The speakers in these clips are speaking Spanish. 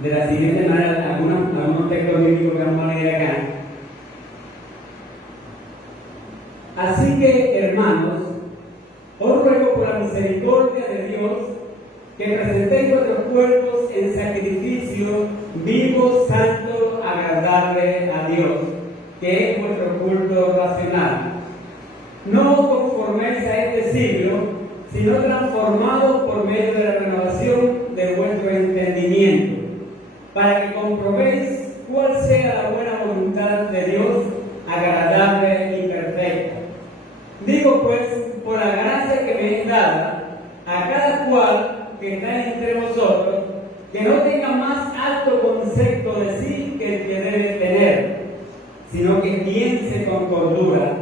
de la siguiente manera, algunos textos bíblicos que vamos a leer acá. Así que, hermanos, os ruego por la misericordia de Dios que presentéis vuestros cuerpos en sacrificio vivo, santo, agradable a Dios, que es vuestro culto racional. No os conforméis a este siglo, sino transformados por medio de la renovación de vuestro entendimiento, para que comprobéis cuál sea la buena voluntad de Dios, agradable y perfecta. Digo pues, por la gracia que me es dada, a cada cual que está entre vosotros, que no tenga más alto concepto de sí que el que debe tener, sino que piense con cordura,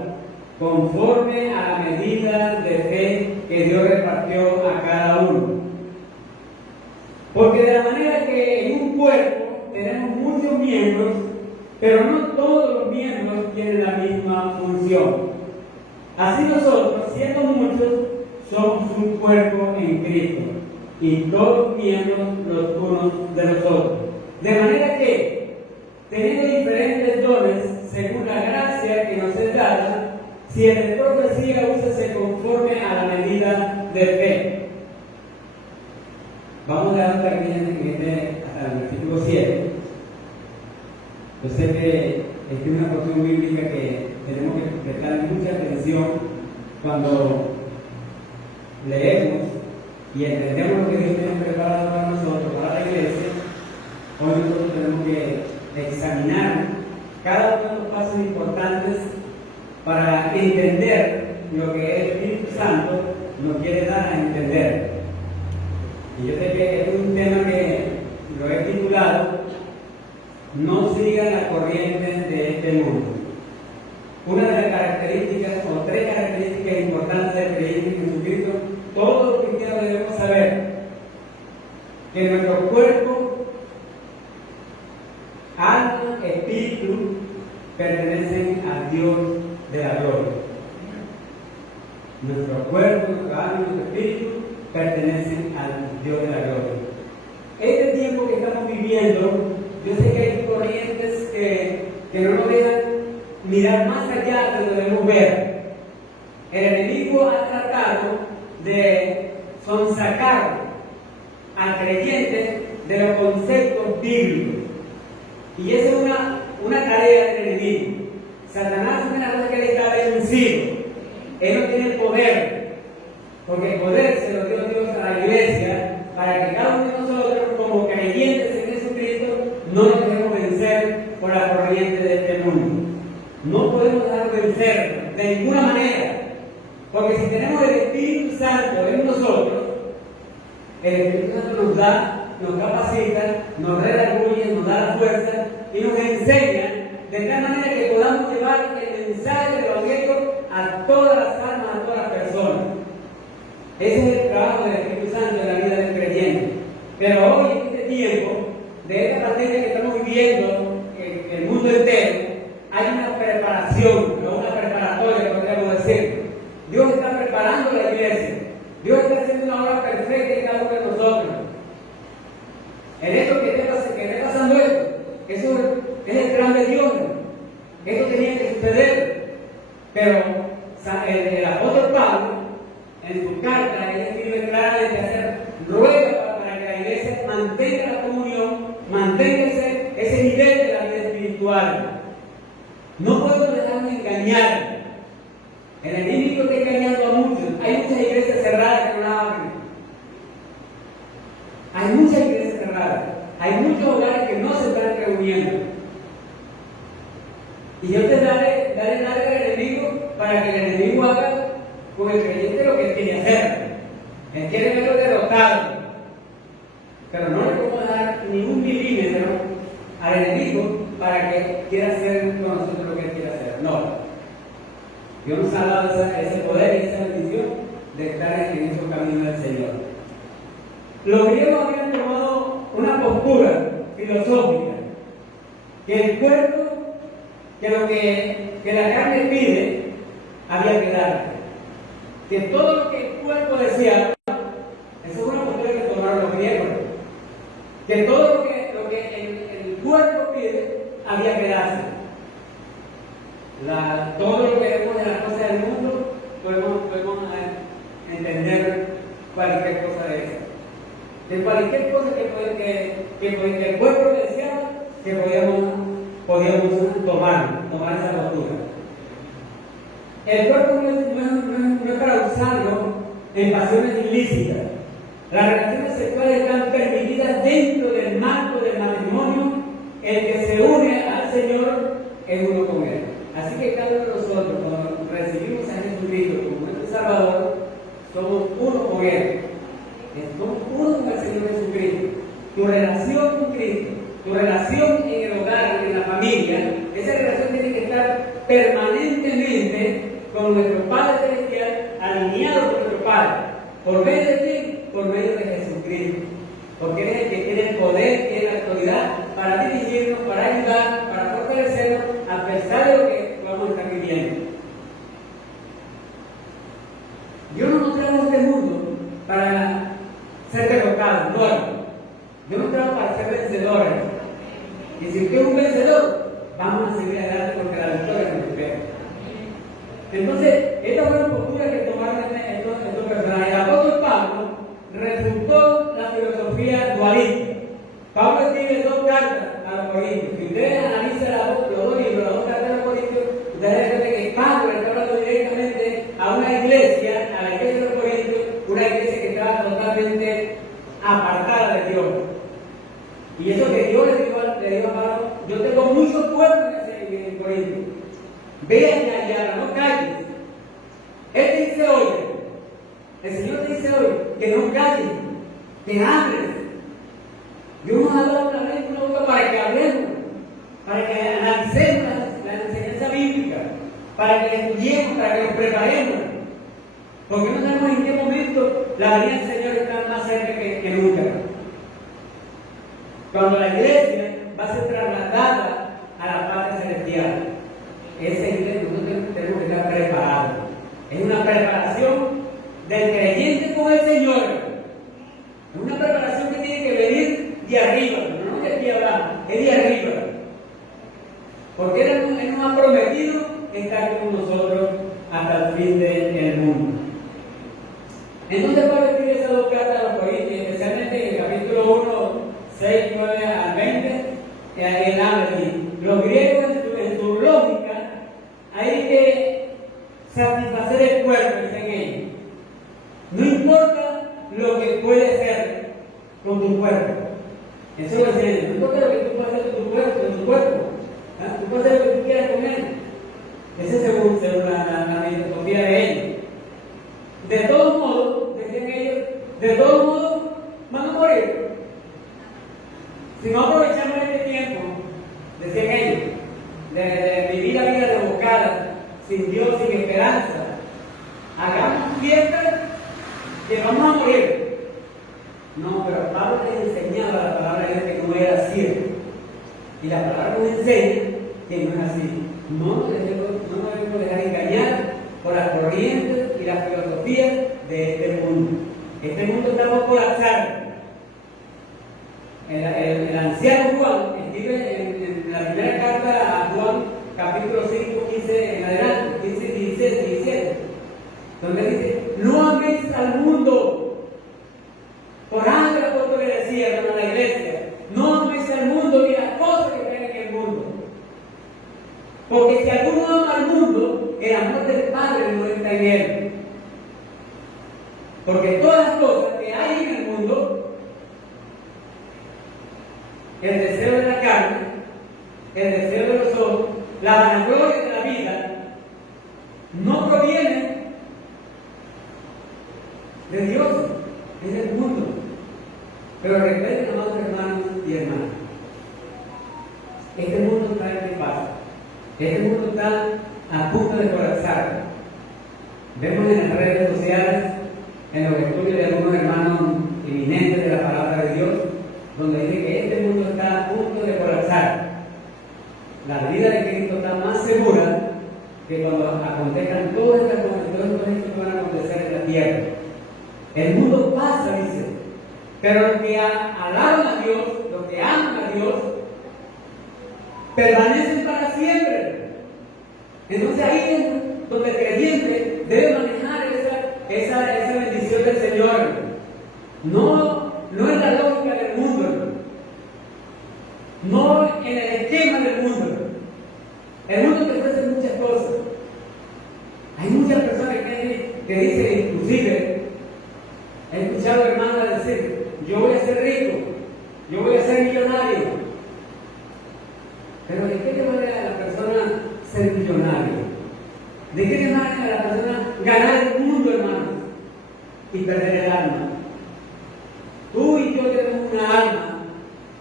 conforme a la medida de fe que Dios repartió a cada uno. Porque de la manera que en un cuerpo tenemos muchos miembros, pero no todos los miembros tienen la misma función. Así nosotros, siendo muchos, somos un cuerpo en Cristo, y todos miembros los unos de los otros. De manera que, teniendo diferentes dones según la gracia que nos es dada, si el de profecía úsese conforme a la medida de fe. Vamos a dar otra que hasta el versículo 7. Yo sé que esta es una porción bíblica que tenemos que prestar mucha atención cuando leemos y entendemos lo que Dios tiene preparado para nosotros, para la iglesia. Hoy nosotros tenemos que examinar cada uno de los pasos importantes para entender lo que el Espíritu Santo nos quiere dar a entender. Y yo sé que es un tema que lo he titulado "No sigan la corriente de este mundo". Una de las características, o tres características importantes del creyente en Jesucristo, todos los cristianos debemos saber que nuestro cuerpo, alma, espíritu pertenecen al Dios de la gloria. Nuestro cuerpo, nuestro alma y nuestro espíritu pertenecen al Dios de la gloria. Este tiempo que estamos viviendo, yo sé que hay corrientes que no nos dejan mirar más allá de lo que debemos ver. El enemigo ha tratado de sonsacar al creyente de los conceptos bíblicos. Y esa es una tarea del enemigo. Satanás es una cosa que le está vencido. Él no tiene el poder, porque el poder se lo dio Dios a la iglesia para que cada uno de nosotros, como creyentes en Jesucristo, no nos dejemos vencer por la corriente de este mundo. No podemos dejar vencer de ninguna manera, porque si tenemos el Espíritu Santo en nosotros, el Espíritu Santo nos capacita, nos redarguye, nos da la fuerza y nos enseña de tal manera que podamos llevar el mensaje del Evangelio a todas las almas, a todas las personas. Ese es el trabajo del Espíritu Santo en la vida del creyente. Pero hoy, en este tiempo, de esta pandemia que estamos viviendo en el mundo entero, hay una preparación, no una preparatoria, podríamos decir. Dios está preparando la iglesia. Dios está haciendo una obra perfecta en cada uno de nosotros. En esto que esté pasando esto, eso es el plan de Dios. Eso tenía que suceder. Pero el apóstol Pablo, en su carta, él escribe claramente hacer ruega para que la iglesia mantenga la comunión, mantenga ese nivel de la vida espiritual. No podemos dejarnos engañar. El enemigo está engañando a muchos. Hay muchas iglesias cerradas que no la abren. Hay muchas iglesias cerradas. Hay muchos hogares que no se están reuniendo. Y yo te daré larga al enemigo para que el enemigo haga con el creyente lo que él quiere hacer. Él quiere verlo derrotado. Pero no le podemos dar ni un milímetro al enemigo para que quiera hacer con nosotros lo que él quiere hacer. No. Dios nos ha dado ese poder y esa bendición de estar en esos caminos del Señor. Los griegos habían tomado una postura filosófica que el cuerpo, que lo que la carne pide, había que dar. Que todo lo que el cuerpo deseaba, eso es una postura que tomaron los griegos. Que todo lo que que el cuerpo pide, había que darse. Todo lo que vemos de las cosas del mundo, podemos entender cualquier cosa de eso. De cualquier cosa que el cuerpo deseaba, que podíamos tomar esa postura. El cuerpo no es para usarlo en pasiones ilícitas. Las relaciones sexuales están permitidas dentro del marco del matrimonio. El que se une al Señor es uno con Él. Así que cada uno de nosotros, cuando recibimos a Jesucristo como nuestro Salvador, somos uno con Él. Somos uno con el Señor Jesucristo. Tu relación con Cristo, tu relación en el hogar, en la familia, esa relación tiene que estar permanentemente con nuestro Padre Celestial, alineado con nuestro Padre. ¿Por medio de quién? Por medio de Jesucristo. Porque Él es el que tiene el poder, tiene la autoridad para dirigirnos, para ayudar, para fortalecernos, a pesar de lo que vamos a estar viviendo. Dios no nos trajo a este mundo para ser derrotados, no. Dios nos trajo para ser vencedores. Y si usted es un vencedor, vamos a seguir adelante porque la victoria nos espera. Entonces, esta fue la postura que tomaron estos personajes. El apóstol Pablo refutó la filosofía dualista. Pablo escribe 2 cartas a los Corintios. Si ustedes analizan los 2 libros, las 2 cartas a los Corintios, ustedes verán que Pablo está hablando directamente a una iglesia, a la iglesia de los Corintios, una iglesia que estaba totalmente apartada de Dios. Y eso que Dios le dijo a Pablo: yo tengo muchos pueblos en Corintios. Vean allá, no calles. Él te dice hoy, el Señor te dice hoy, que no calles, que hables. Dios nos ha dado una boca para que hablemos, para que analicemos la enseñanza bíblica, para que estudiemos, para que nos preparemos. Porque no sabemos en qué momento la venida del Señor está más cerca que nunca. Cuando la iglesia va a ser trasladada a la patria celestial, esa iglesia nosotros tenemos que estar preparados. Es una preparación del creyente con el Señor. Es una preparación que tiene que venir de arriba, no de aquí abajo, es de arriba. Porque Él nos ha prometido estar con nosotros hasta el fin del mundo. Entonces Pablo escribe esas 2 cartas a los Corintios, especialmente en el capítulo 1, 6, 9 al 20, que él habla aquí. Los griegos en su lógica hay que satisfacer el cuerpo, dicen ellos. No importa lo que puedes hacer con tu cuerpo. Eso lo dicen, no importa lo que tú puedes hacer con tu cuerpo. Tú puedes hacer lo que tú quieras con él. Ese es según la filosofía de ellos. De todos modos, decían ellos, de todos modos, van a morir. Si no aprovechamos este tiempo, decían ellos, de vivir la vida desbocada, sin Dios, sin esperanza, hagamos fiestas que vamos a morir. No, pero Pablo les enseñaba la palabra de Dios que no era cierto. Y la palabra nos enseña que no es así. No nos debemos dejar engañar por las corrientes y las filosofías de este mundo. Este mundo está por colapsar. El anciano Juan escribe en la primera carta a Juan, capítulo 5, 15 en adelante, 15, 16, 17, donde dice: no améis al mundo. Por algo el apóstol le decía a la iglesia: no améis al mundo ni las cosas que ven en el mundo. Porque si alguno ama al mundo, el amor del Padre no está en él. Porque todas las cosas que hay en el mundo, el deseo de la carne, el deseo de los ojos, la vanagloria de la vida, no proviene de Dios, es del mundo. Pero recuerden, amados hermanos y hermanas, este mundo está en paz. Este mundo está a punto de colapsar. Vemos en las redes sociales, en los estudios de algunos hermanos eminentes de la palabra de Dios, donde dice que este mundo está a punto de colapsar. La vida de Cristo está más segura que cuando acontezcan todas estas cosas, todos estos hechos que van a acontecer en la tierra. El mundo pasa, dice, pero los que alaban a Dios, los que aman a Dios, Dios permanecen para siempre. Entonces ahí es donde el creyente debe manejar esa bendición del Señor. No en la lógica del mundo, no en el esquema del mundo. El mundo te ofrece muchas cosas. Hay muchas personas que dicen, inclusive, he escuchado hermanas decir, yo voy a ser rico, yo voy a ser millonario. Pero ¿de qué le vale a la persona ser millonario? ¿De qué le vale a la persona ganar el mundo, hermanos, y perder el alma? Tú y yo tenemos una alma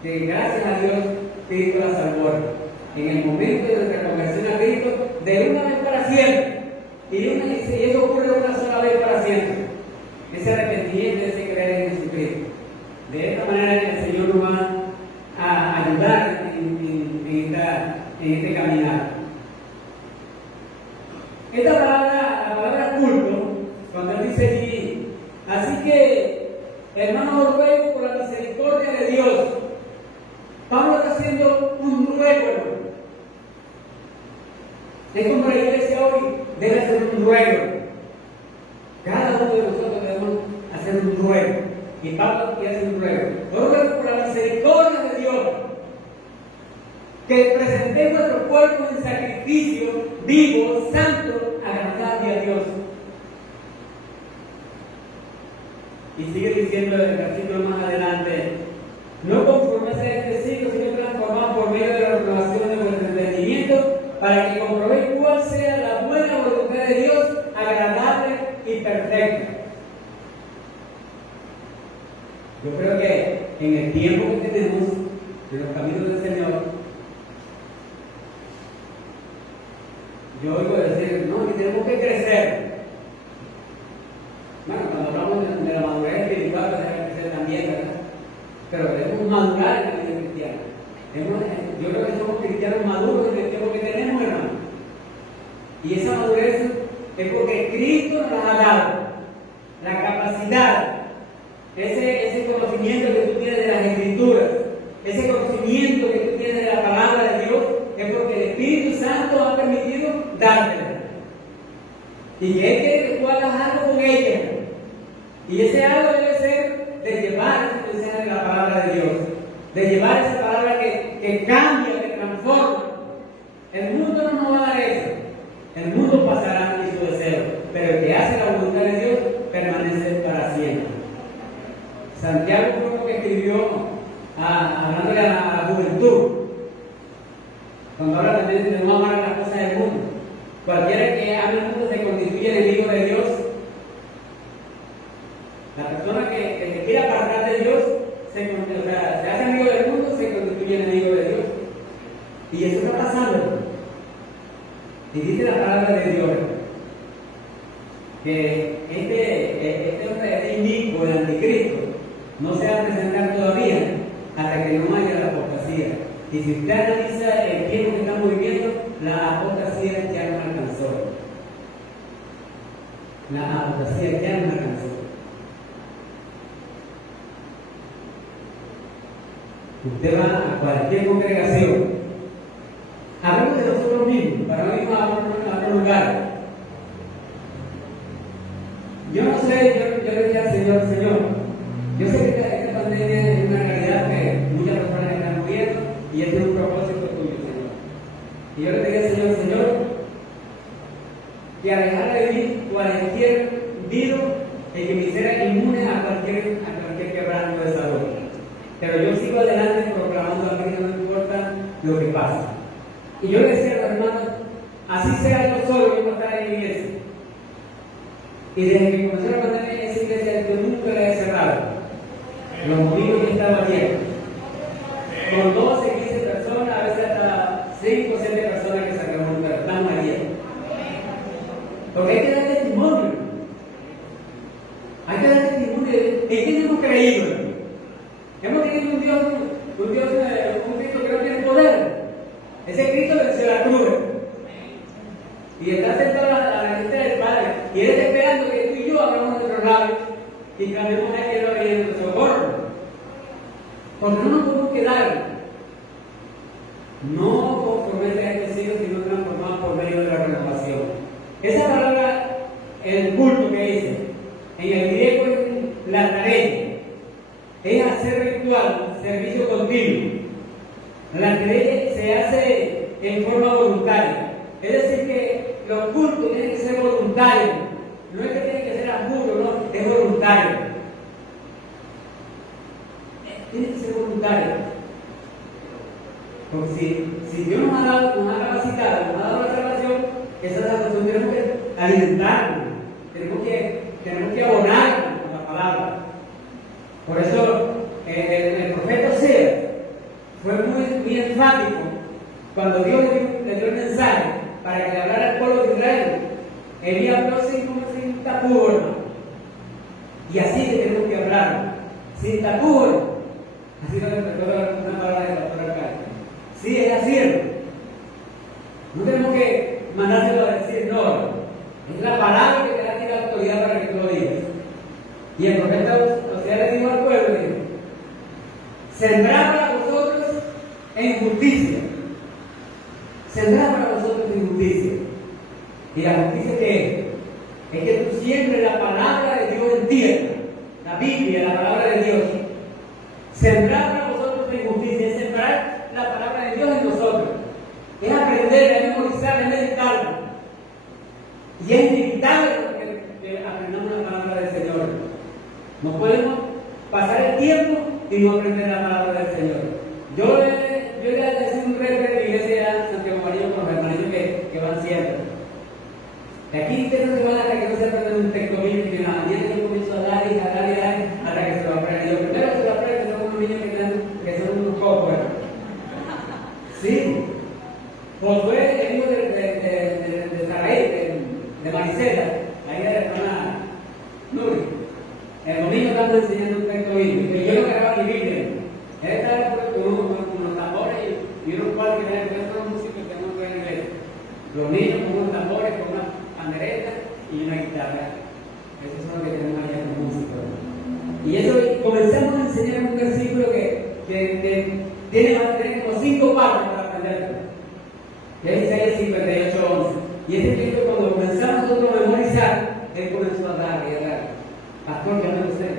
que, gracias a Dios, Cristo la salvó. En el momento de nuestra conversión a Cristo, de una vez para siempre. Y eso ocurre una sola vez para siempre. Ese arrepentimiento, ese creer en Jesucristo. De esta manera el Señor nos va a ayudar en este caminar. Esta palabra, la palabra culto, cuando él dice allí, así que, hermanos, ruego por la misericordia de Dios. Pablo está haciendo un ruego, hermano. Es como la iglesia hoy debe hacer un ruego. Cada uno de nosotros debemos hacer un ruego. Y Pablo quiere hacer un ruego. Ruego por la misericordia de Dios, que presentemos nuestro cuerpo en sacrificio vivo, santo, agradable a Dios. Y sigue diciendo el versículo más adelante: no conforméis a este siglo, sino transformados por medio de la renovación de vuestro entendimiento, para que comprobéis cuál sea la buena voluntad de Dios, agradable y perfecta. Yo creo que en el tiempo que tenemos, en los caminos del Señor, yo oigo decir, no, que tenemos que crecer. Bueno, cuando hablamos de la madurez espiritual, pues hay que crecer también, ¿verdad? Pero debemos madurar en la vida cristiana. Yo creo que somos cristianos maduros en el tiempo que tenemos, hermano. Y esa madurez es porque Cristo nos ha dado la capacidad, ese conocimiento que tú tienes de las Escrituras, ese conocimiento que tú tienes de la palabra de Dios, es porque el Espíritu Santo ha permitido dártela. Y que Él quiere que tú hagas algo con ella. Y ese algo debe ser de llevar ese mensaje de la palabra de Dios, de llevar esa palabra que cambia, que transforma. El mundo no nos va a dar eso. El mundo pasará y su deseo, pero el que hace la voluntad de Dios permanece para siempre. Santiago fue uno que escribió hablándole a la juventud, cuando habla también de no amar las cosas del mundo. Cualquiera que ame el mundo se constituye enemigo de Dios. La persona que se quiere apartar de Dios se hace amigo del mundo, se constituye enemigo de Dios. Y eso está pasando. Y dice la palabra de Dios que este inicuo, el anticristo, no se va a presentar todavía hasta que no haya la apostasía. Y si usted analiza el tiempo que estamos viviendo, la apostasía ya nos alcanzó. La apostasía ya nos alcanzó. Usted va a cualquier congregación, hablamos de nosotros mismos, para no irnos a otro lugar. Yo no sé, yo le dije al Señor, yo sé que esta pandemia es una realidad que muchas personas están muriendo y este es un propósito tuyo, Señor. Y yo le dije al Señor, que al dejar de vivir cualquier virus y que me hiciera inmune a cualquier quebranto de salud. Pero yo sigo adelante proclamando a Cristo, no importa lo que pase. Y yo le decía a los hermanos, así sea yo solo, yo voy a estar en la iglesia. Y desde que comenzó la pandemia, esa iglesia yo nunca la he cerrado. Los domingos ya estaba abiertos. Con 12, 15 personas, a veces hasta 5 o 7 personas que se reúnen, pero estamos abiertos. Porque hay que dar testimonio. Hay que dar testimonio de quién hemos creído. Hemos tenido un Cristo que no tiene poder. Ese Cristo venció la cruz. Y está sentado a la gente del Padre. Y Él está esperando que tú y yo abramos nuestros labios y cambiemos a Él y lo que nuestro socorro. Porque no nos podemos quedar no conforme a este siglo, sino transformados por medio de la renovación. Esa palabra, el culto que dice, en el griego es la tarea, es hacer ritual, servicio continuo. La tarea se hace en forma voluntaria, es decir, que los cultos tienen que ser voluntarios, no es que tienen que ser a juro, no, es voluntario. Tiene que ser voluntario. Porque si Dios nos ha capacitado, nos ha dado la salvación, esa salvación tenemos que alimentarla, tenemos que abonar con la palabra. Por eso el profeta Oseas fue muy enfático cuando Dios le dio el mensaje para que le hablara al pueblo de Israel. Él habló sin tapujos, hermano. Y así que tenemos que hablar, sin tapujos. Así nos recuerda una palabra de la doctora acá. Sí, es así. No tenemos que mandárselo a decir, no. Es la palabra que te da la autoridad para que tú lo digas. Y el profeta Oseas le dijo al pueblo, sembrad para vosotros en justicia. Sembrad para vosotros en justicia. Y la justicia que es que tú siembres la palabra de Dios en tierra. La Biblia, la palabra de Dios. Sembrar para vosotros en justicia, es sembrar la palabra de Dios en nosotros. Es aprender, es memorizar, es meditarla. Y es inevitable que aprendamos la palabra del Señor. No podemos pasar el tiempo y no aprender la palabra del Señor. Yo le decía un rey de la iglesia de Santiago María con los hermanos que van siempre. De aquí ustedes no se van hasta que no se aprendan un texto bíblico y en la mañana yo comienzo a dar y a dar y a dar hasta que se lo aprendan. Yo primero se lo aprenden, son unos niños que son unos cocos. Sí. Josué, el hijo de Sarai, de Marisela, ahí era la hermana Nuri. El domingo estamos enseñando un texto bíblico y yo no cargaba mi Biblia. Él estaba con unos tambores y unos cuadros que eran unos músicos que tenemos que ver en iglesia. Los niños con unos tambores, con una pandereta y una guitarra. Esos son los que tenemos allá como músicos. Y eso comenzamos a enseñar un versículo que tiene como 5 partes para aprenderlo. Que es Isaías 58:11. Y ese texto, cuando comenzamos nosotros a memorizar, él comenzó a dar y a dar. Pastor, yo no lo sé.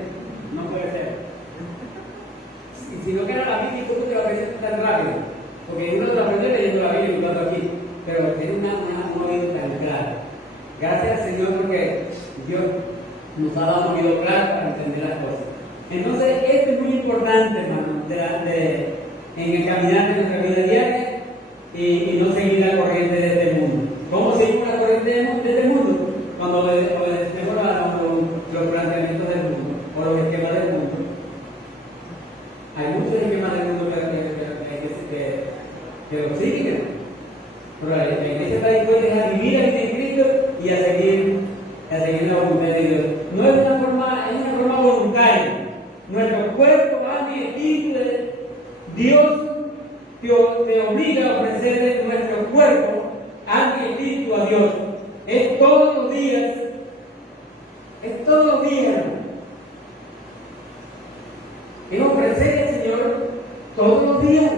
No puede ser. Si no queda la Biblia, ¿cómo te va a aprender tan rápido? Porque uno lo aprende leyendo la Biblia y jugando aquí. Pero tiene un oído tan claro. Gracias al Señor porque Dios nos ha dado un oído claro para entender las cosas. Entonces, esto es muy importante, hermano, en el caminar de nuestra vida diaria y no seguir la corriente de este mundo. ¿Cómo seguimos la corriente de este mundo? Cuando obedecemos los planteamientos del mundo o los esquemas del mundo. Hay muchos esquemas del mundo que lo siguen. Pero la iglesia está dispuesta a vivir en Cristo y a seguir la voluntad de Dios. No es una forma voluntaria. Nuestro cuerpo, alma y espíritu, Dios te obliga a ofrecerle nuestro cuerpo, alma y espíritu a Dios. Es todos los días. Es todos los días. Es ofrecerle al Señor todos los días.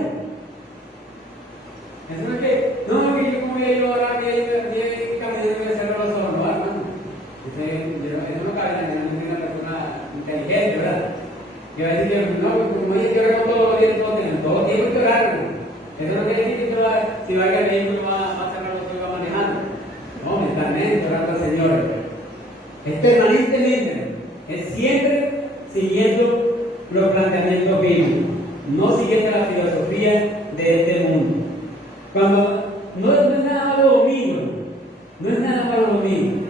Eso no es que, no, yo como voy a ir ahora que caminando y hacerlo los ojos, no, hermano. Eso no cabe en una persona inteligente, ¿verdad? Que va a decir, no, como ella que orar todos los días, todo tiempo que orar. Eso no quiere decir que si va a ir al vehículo va a cerrar los ojos y va manejando. No, mentalmente, orando al Señor. Es permanentemente, es siempre siguiendo los planteamientos bíblicos, no siguiendo la filosofía de este mundo. Cuando no es nada malo domingo, no es nada malo domingo,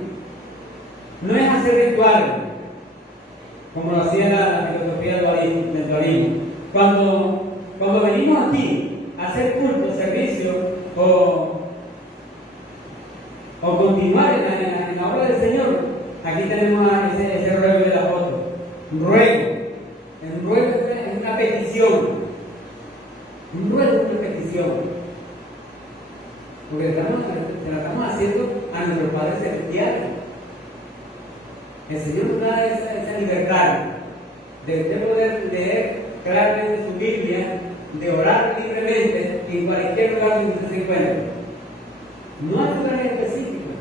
no es hacer rituales, como lo hacía la filosofía del dualismo. Cuando venimos aquí a hacer culto, servicio o continuar en la obra del Señor, aquí tenemos ese ruego del apóstol. Un ruego es una petición. Un ruego es una petición. Porque se la estamos haciendo a nuestro Padre Celestial. El Señor nos da esa libertad de usted poder leer claramente su Biblia de orar libremente en cualquier lugar donde usted se encuentre. No hay lugares específicos.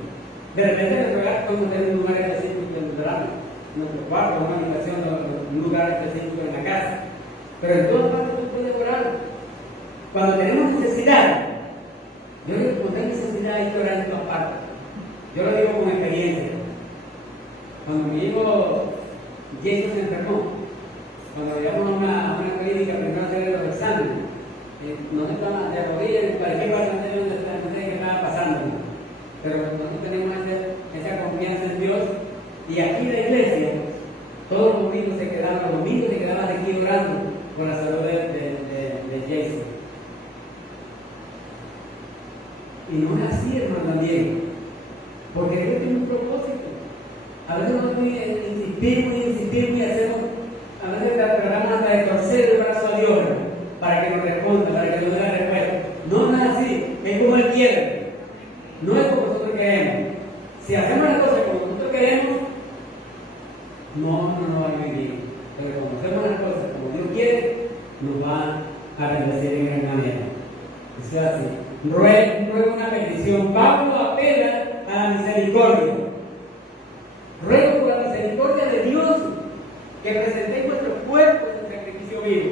De repente en el lugar podemos tener un lugar específico donde oramos. Nuestro cuarto, una habitación, un lugar específico en la casa. Pero en todas partes tú puedes orar. Cuando tenemos necesidad, yo digo, cuando hay necesidad hay que orar en todas partes. Yo lo digo con experiencia. Cuando mi hijo Jason se enfermó, cuando llegamos a una clínica primero a hacerle los exámenes, no estaban de rodillas en cualquier parte donde no sé qué estaba pasando. Pero nosotros tenemos esa confianza en Dios, y aquí en la iglesia, todos los domingos se quedaban aquí orando por la salud de Jason. Y no es así, hermano, también, porque Dios tiene un propósito. A veces nosotros insistimos y hacemos, a veces tratamos hasta de torcer el brazo a Dios para que nos responda, para que nos dé la respuesta. No es así, es como Él quiere, no es como nosotros queremos. Si hacemos las cosas como nosotros queremos, no va a vivir. Pero cuando hacemos las cosas como Dios quiere, nos va a bendecir en gran manera. O sea, así. Ruego una bendición. Pablo apela a la misericordia. Ruego por la misericordia de Dios que presentéis vuestros cuerpos en sacrificio vivo.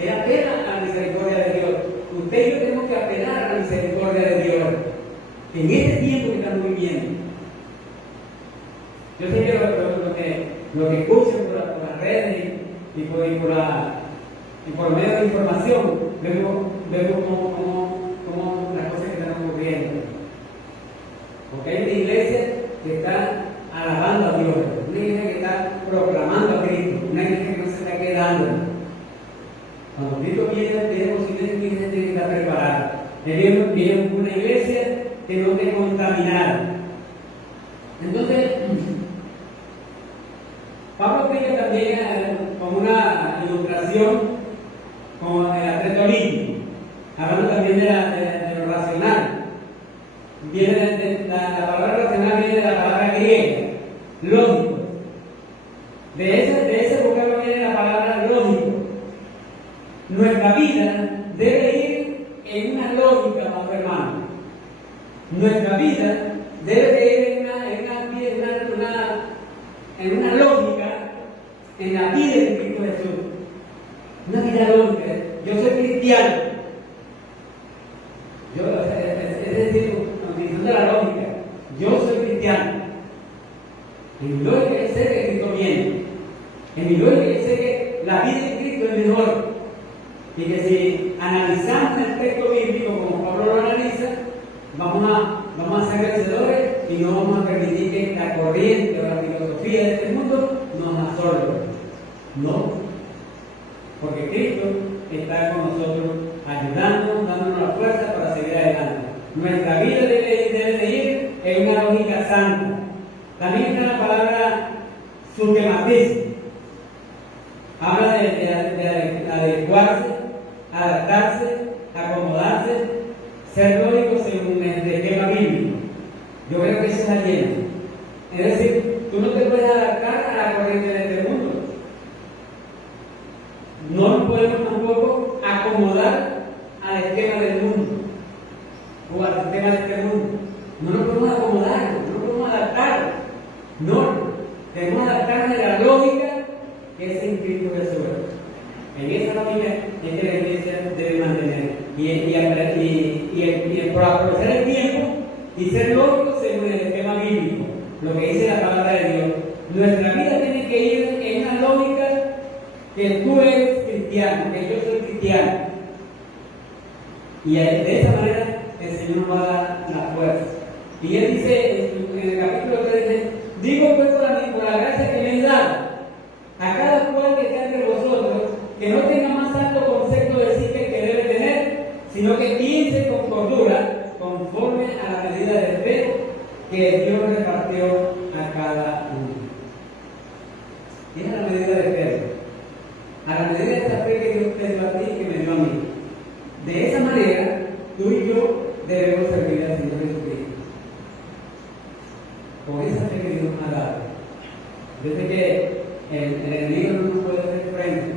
Él apela a la misericordia de Dios. Usted y yo tenemos que apelar a la misericordia de Dios en este tiempo que estamos viviendo. Yo sé que lo que escucho por las redes y por medio de información, vemos como las cosas que están ocurriendo. Porque hay una iglesia que está alabando a Dios, una iglesia que está proclamando a Cristo, una iglesia que no se está quedando. Cuando Cristo viene, tenemos iglesia que tiene que estar preparada. Viene una iglesia que no esté contaminada. Entonces, Pablo explica también con una ilustración con el atleta olímpico, hablando también de lo racional. La palabra racional viene de la palabra griega, lógico. De ese vocablo viene la palabra lógico. Nuestra vida debe ir en una lógica, hermano. Nuestra vida debe de ir en una lógica, en la vida de Cristo Jesús. Una vida lógica. Yo soy cristiano. Es decir, utilizando la lógica, yo soy cristiano. En mi lógica yo sé que Cristo viene. En mi lógica yo sé que la vida de Cristo es mejor. Y que si analizamos el texto bíblico como Pablo lo analiza, vamos a ser vencedores y no vamos a permitir que la corriente o la filosofía de este mundo nos absorba. No, porque Cristo está con nosotros ayudándonos, dándonos la fuerza para seguir adelante. Nuestra vida debe de ir en una lógica santa. También está la palabra subtematismo. Habla de adecuarse, adaptarse, acomodarse, ser lógico según el esquema bíblico. Yo creo que esa es la llena. Es decir, tú no te puedes adaptar a la corriente de este mundo. No nos podemos tampoco acomodar al esquema del mundo o al sistema de este mundo. No nos podemos acomodar, no nos podemos adaptar. No, debemos adaptarnos a la lógica que es en Cristo Jesús. En esa lógica es que la iglesia debe mantener. Y por aprovechar el tiempo y ser lógico según el esquema bíblico, lo que dice la palabra de Dios. Nuestra vida tiene que ir en una lógica que tú eres cristiano, que yo soy cristiano. Y de esa manera el Señor nos va a dar la fuerza. Y Él dice en el capítulo 3, digo pues por la gracia que me he dado a cada cual que está entre vosotros, que no tenga más alto concepto de sí que el que debe tener, sino que piense con cordura, conforme a la medida de fe que Dios repartió a cada uno. Y es a la medida de fe, a la medida de esta fe que Dios te dio a ti y que me dio a mí. De esa manera, tú y yo debemos servir al Señor Jesucristo. Con esa fe que Dios nos ha dado. Desde que el enemigo no nos puede hacer frente.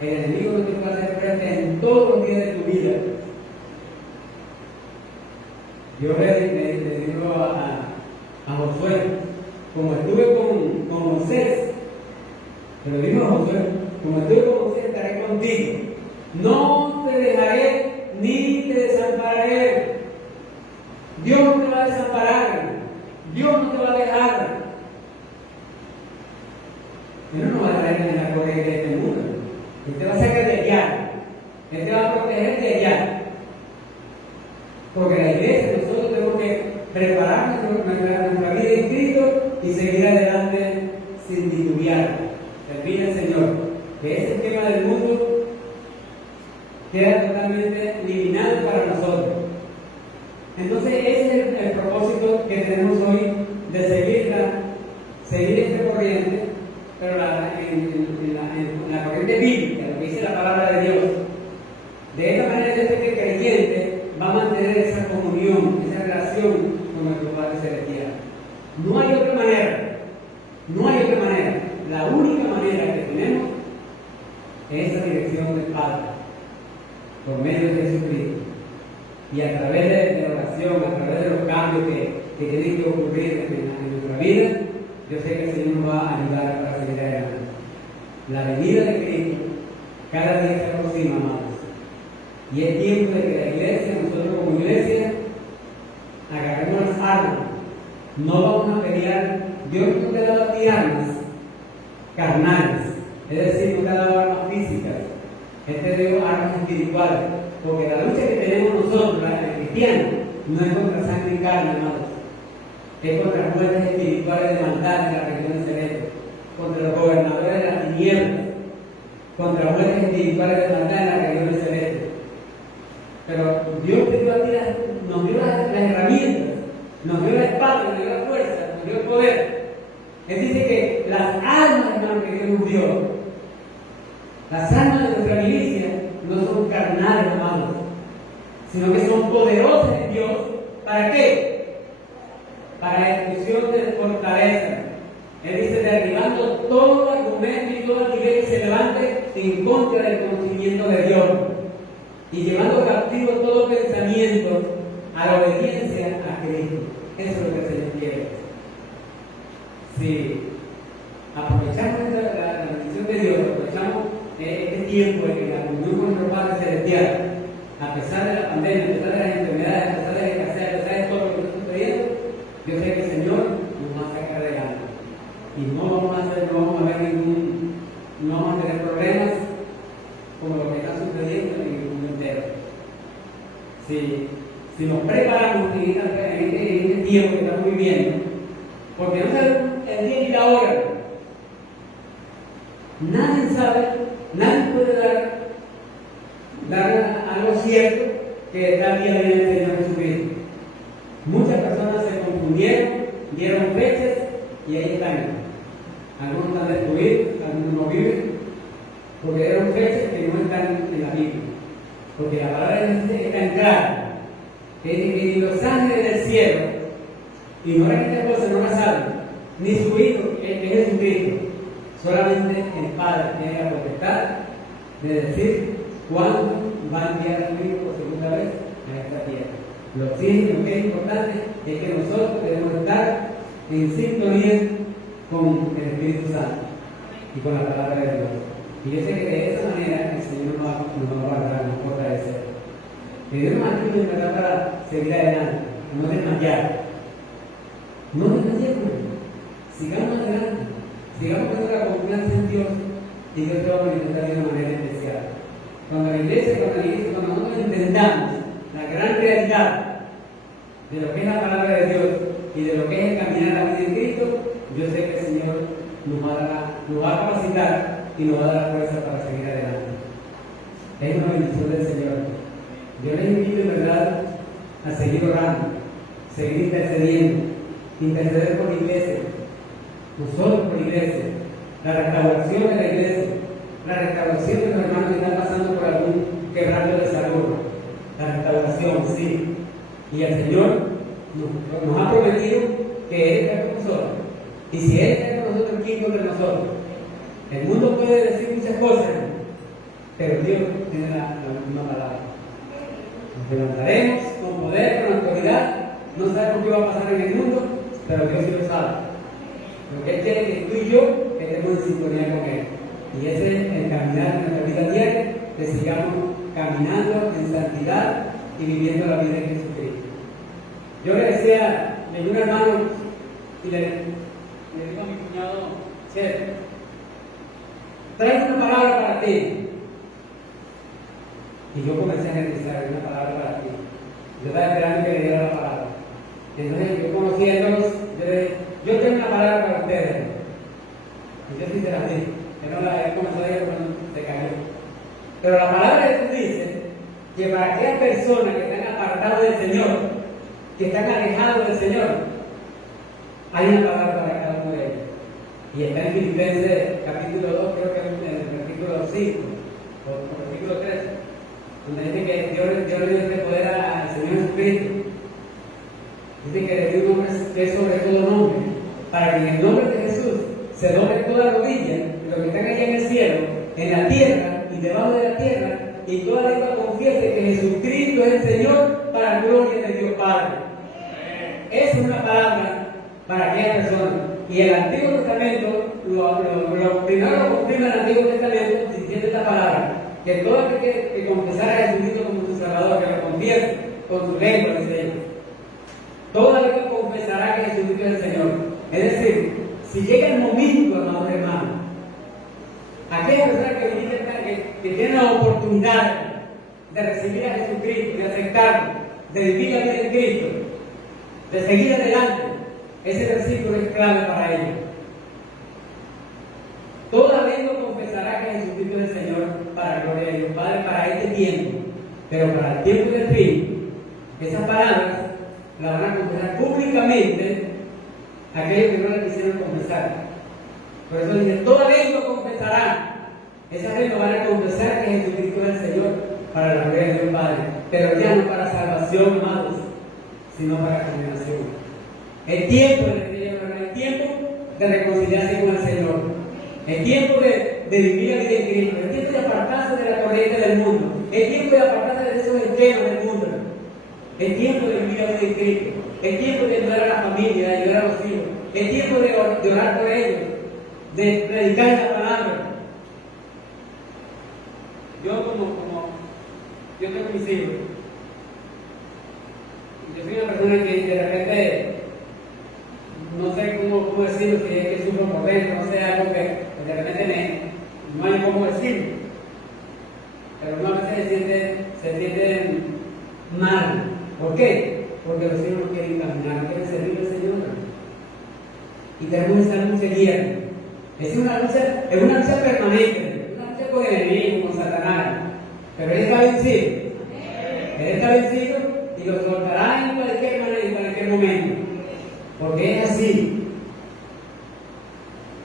El enemigo no te puede hacer frente Yo le digo a Josué, como estuve con Moisés, pero digo a Josué, como estuve con Moisés, estaré contigo. No te dejaré ni te desampararé. Dios no te va a desamparar. Dios no te va a dejar. Él no va a traer en la corriente de este mundo. Él te va a sacar de allá. Él te va a proteger de allá. Porque la iglesia, nosotros tenemos que preparar nuestra vida en Cristo y seguir adelante sin titubear. Servir al Señor. Que ese esquema del mundo queda totalmente eliminado para nosotros. Entonces, ese es el propósito que tenemos hoy de seguir esta corriente, pero en la corriente bíblica, lo que dice la palabra de Dios. De esta manera, este creyente va a mantener esa comunión, esa relación con nuestro Padre Celestial. No hay otra manera. No hay otra manera. La única manera que tenemos es esa dirección del Padre, por medio de Jesucristo. Y a través de la oración, a través de los cambios que tienen que ocurrir en nuestra vida, yo sé que el Señor nos va a ayudar para seguir adelante. La venida de Cristo cada día se aproxima más. Y es tiempo de que la iglesia, nosotros como iglesia, agarremos las armas. No vamos a pelear. Dios no te ha dado a ti armas carnales, es decir, no te ha dado armas físicas. Él te dio armas espirituales. Porque la lucha que tenemos nosotros, los cristianos, no es contra sangre y carne, amados. Es contra las fuerzas espirituales de maldad de la región celeste, contra los gobernadores de las tinieblas, contra las fuerzas espirituales de maldad de la región celeste. Pero Dios te dio a ti nos dio las herramientas, nos dio la espada, nos dio la fuerza, nos dio el poder. Él dice que las armas, hermano, que Dios nos dio, las armas de nuestra milicia, no son carnales, hermanos, sino que son poderosas en Dios. ¿Para qué? Para la destrucción de fortaleza. Él dice, derribando todo argumento y toda idea que se levante en contra del conocimiento de Dios, y llevando cautivo todo pensamiento a la obediencia a Cristo. Eso es lo que el Señor quiere. Si aprovechamos la bendición de Dios, aprovechamos este tiempo en que la comunión con nuestro Padre Celestial, a pesar de la pandemia, a pesar de las enfermedades, a pesar de la escasez, a pesar de todo lo que está sucediendo, yo sé que el Señor nos va a sacar adelante. Y no vamos a tener problemas como lo que está sucediendo en el mundo entero. Si nos preparamos en este tiempo que estamos viviendo, porque no sabemos el día ni la hora, nadie sabe. Nadie puede dar algo cierto que tal día viene el Señor Jesucristo. Muchas personas se confundieron, dieron fechas y ahí están. Algunos están destruidos, algunos no viven, porque dieron fechas que no están en la Biblia. Porque la palabra de Dios es tan clara, que dice que ni los ángeles del cielo ignoran que esta cosa, no la saben, ni su Hijo, que es Jesucristo. Solamente el Padre tiene la potestad de decir cuándo va a enviar a su Hijo por segunda vez a esta tierra. Lo que es importante es que nosotros debemos estar en sintonía con el Espíritu Santo y con la palabra de Dios. Y yo sé que de esa manera el Señor nos va a guardar, nos va a fortalecer. Que Dios nos ayude en verdad para seguir adelante, no desmayar. No desmayemos, sigamos adelante. Sigamos teniendo la confianza en Dios y Dios te va a manifestar de una manera especial. Cuando nosotros entendamos la gran realidad de lo que es la palabra de Dios y de lo que es el caminar a la vida en Cristo, yo sé que el Señor nos va a capacitar y nos va a dar fuerza para seguir adelante. Es una bendición del Señor. Yo les invito en verdad a seguir orando, seguir interceder por la iglesia. Nosotros por la iglesia, la restauración de la iglesia, la restauración de los hermanos que están pasando por algún quebranto de salud, la restauración, sí. Y el Señor nos ha prometido que Él está con nosotros. Y si Él está con nosotros, ¿quién contra nosotros? El mundo puede decir muchas cosas, pero Dios tiene la última palabra. Nos levantaremos con poder, con autoridad, no sabemos qué va a pasar en el mundo, pero Dios sí lo sabe. Lo que Él quiere que tú y yo estemos en sintonía con Él. Y ese es el caminar en nuestra vida diaria, que sigamos caminando en santidad y viviendo la vida de Jesucristo. Yo le decía a un hermano y le digo a mi cuñado, che, trae una palabra para ti. Y yo comencé a realizar una palabra para ti. Yo estaba esperando que le diera la palabra. Entonces yo conociéndolos, yo tengo una palabra para ustedes. Y yo sí se la dije. Él comenzó a decir cuando se cayó. Pero la palabra de Dios dice que para aquellas personas que están apartados del Señor, que están alejados del Señor, hay una palabra para cada uno de ellos. Y está en Filipenses capítulo 2, creo que en el versículo 5 o versículo 3, donde dice que Dios le dio este poder al Señor Jesucristo. Dice que le dio un nombre que es sobre todo nombre, para que en el nombre de Jesús se doble toda rodilla de los que están allá en el cielo, en la tierra y debajo de la tierra, y toda lengua confiese que Jesucristo es el Señor, para gloria de Dios Padre. Esa es una palabra para aquellas personas. Y el Antiguo Testamento, primero lo confirma el Antiguo Testamento diciendo esta palabra, que todo aquel que confesara a Jesucristo como su Salvador, que lo confiese con su lengua, dice ellos, toda lengua confesará que Jesucristo es el Señor. Es decir, si llega el momento, amados hermanos, aquellas personas que tienen la oportunidad de recibir a Jesucristo, de aceptarlo, de vivir la vida en Cristo, de seguir adelante, ese versículo es clave para ellos. Toda lengua confesará que Jesucristo es el Señor, para gloria de Dios Padre, para este tiempo. Pero para el tiempo del fin, esas palabras las van a confesar públicamente aquellos que no la quisieron confesar. Por eso dice, toda lengua confesará. Esas lenguas van a confesar que Jesucristo es el Señor, para la gloria de Dios Padre. Pero ya no para salvación, amados, sino para condenación. El tiempo de reconciliarse con el Señor. El tiempo de vivir la vida en Cristo. El tiempo de apartarse de la corriente del mundo. El tiempo de apartarse de esos esquemas del mundo. El tiempo de vivir la vida en Cristo. El tiempo de ayudar a la familia, de ayudar a los hijos. El tiempo de orar por ellos. De predicar la palabra. Yo tengo mis hijos. Yo soy una persona que de repente no sé cómo decirlo, si es que sufro por dentro, no sé, algo que de repente no hay cómo decirlo. Pero no, a veces se sienten mal. ¿Por qué? Porque los hijos no quieren caminar, no quieren servir al Señor. Y tenemos esa lucha diaria. Es una lucha permanente, una lucha con el enemigo, con Satanás. Pero Él está vencido. Él está vencido y lo soltará en cualquier manera, en cualquier momento. Porque es así.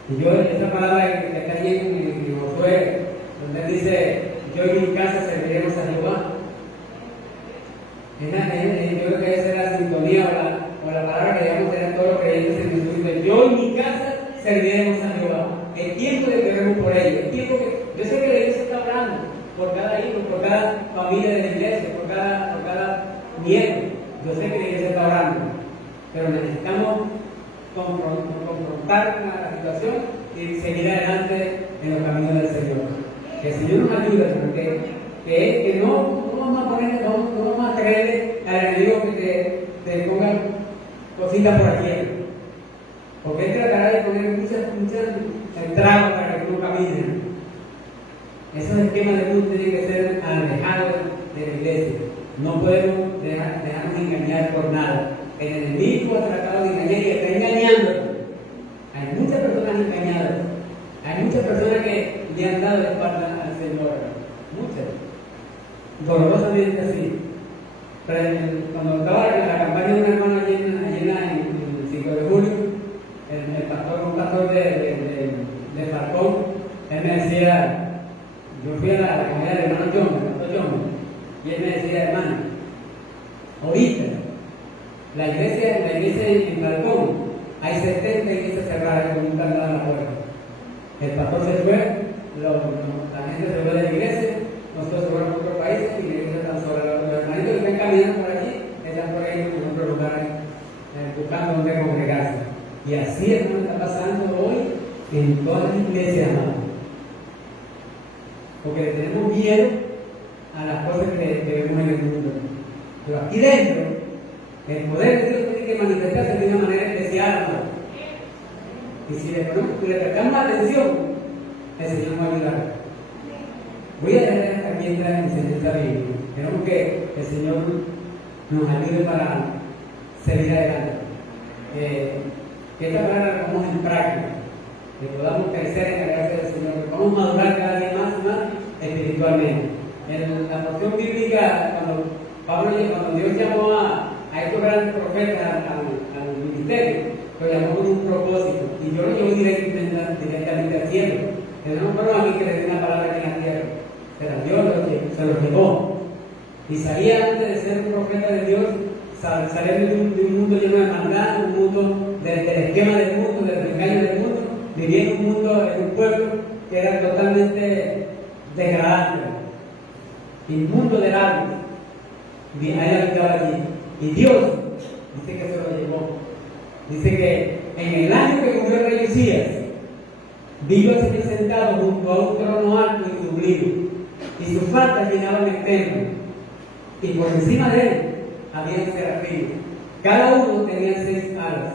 Y yo, esta palabra que está allí en Josué, donde él dice, yo y mi casa serviremos a Jehová. Yo creo que esa es la sintonía o la palabra que debemos tener todos los creyentes en Jesucristo. Yo y mi casa serviremos a Jehová. El tiempo de que oremos por ellos. El tiempo que, yo sé que la iglesia está orando por cada hijo, por cada familia de la iglesia, por cada miembro. Yo sé que la iglesia está orando. Pero necesitamos confrontar la situación y seguir adelante en los caminos del Señor. Que el Señor nos ayude, porque que no vamos a poner, no vamos a creerle al enemigo que te ponga cositas por aquí. Porque él tratará de poner muchas trabas para que tú no camines. Esos esquemas de luz tienen que ser alejados de la iglesia. No podemos dejarnos engañar por nada. El enemigo ha tratado de engañar y está engañando. Hay muchas personas engañadas. Hay muchas personas que le han dado la espalda al Señor. Muchas. Dolorosamente así. Pero cuando estaba en la campaña de una hermana llena en el 5 de julio, un pastor de Falcón, él me decía, yo fui a la comunidad del hermano John, y él me decía, hermano, ahorita, la iglesia en Falcón, hay 70 iglesias cerradas con un candado en la puerta. El pastor se fue, la gente se fue de la iglesia, nosotros se fuimos a otro país y la iglesia está sola. Los hermanitos que están caminando por allí, están por ahí en otro lugar. en todas las iglesias, amado. Porque le tenemos miedo a las cosas que vemos en el mundo. Pero aquí dentro, el poder de Dios tiene que manifestarse de una manera especial, amado. Y si le prestamos atención, el Señor nos va a ayudar. Voy a dejar aquí entrar en enseñanza bíblica. Esperamos que el Señor nos ayude para seguir adelante. Que esta palabra la pongamos en práctica, que podamos crecer en la gracia del Señor, que podamos madurar cada día más y más espiritualmente. En la porción bíblica, cuando Dios llamó a estos grandes profetas al ministerio, lo llamó con un propósito, y yo lo llevo directamente al cielo. Tenemos problemas aquí que le den una palabra aquí en la tierra, pero Dios se los llevó. Isaías, antes de ser un profeta de Dios, saliendo de un mundo lleno de maldad, un mundo del esquema del mundo, del engaño del mundo, vivía en un mundo, en un pueblo que era totalmente degradante, inmundo de labios. Ahí habitaba allí. Y Dios dice que se lo llevó. Dice que en el año que murió el rey Usías, vio al Señor sentado junto a un trono alto y sublime, y sus faldas llenaban el templo, y por encima de él había serafines. Cada uno tenía 6 alas,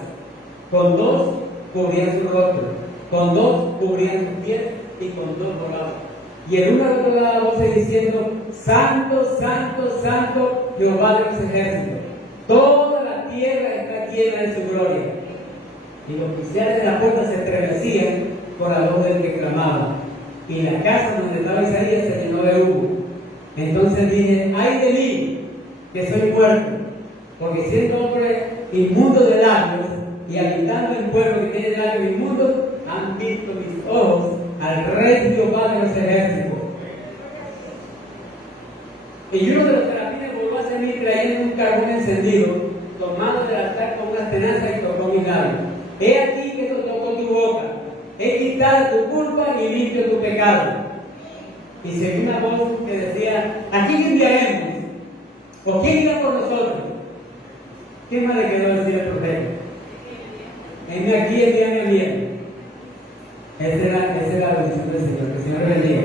con 2 cubrían su rostro, con 2 cubrían sus pies, y con 2 volaban. Y el uno al otro daba voces diciendo: Santo, Santo, Santo, Jehová de los ejércitos. Toda la tierra está llena de su gloria. Y los oficiales de la puerta se estremecían por la voz del que clamaba. Y la casa donde estaba Isaías se llenó de humo. Entonces dije: ay de mí, que soy muerto, porque siendo hombre inmundo de labios y habitando en pueblo que tiene labios inmundos, han visto mis ojos al Rey Jehová de los ejércitos. Y uno de los serafines volvió a salir trayendo un carbón encendido, tomado del altar con unas tenazas, y tocó mis labios. He aquí que tocó tu boca, he quitado tu culpa y limpio tu pecado. Y se oyó una voz que decía: ¿a quién enviaremos? ¿O quién irá por nosotros? ¿Qué más le quedó decir el profeta? Envíame aquí, envíame a mí. Esa es la bendición del Señor. Que el Señor bendiga.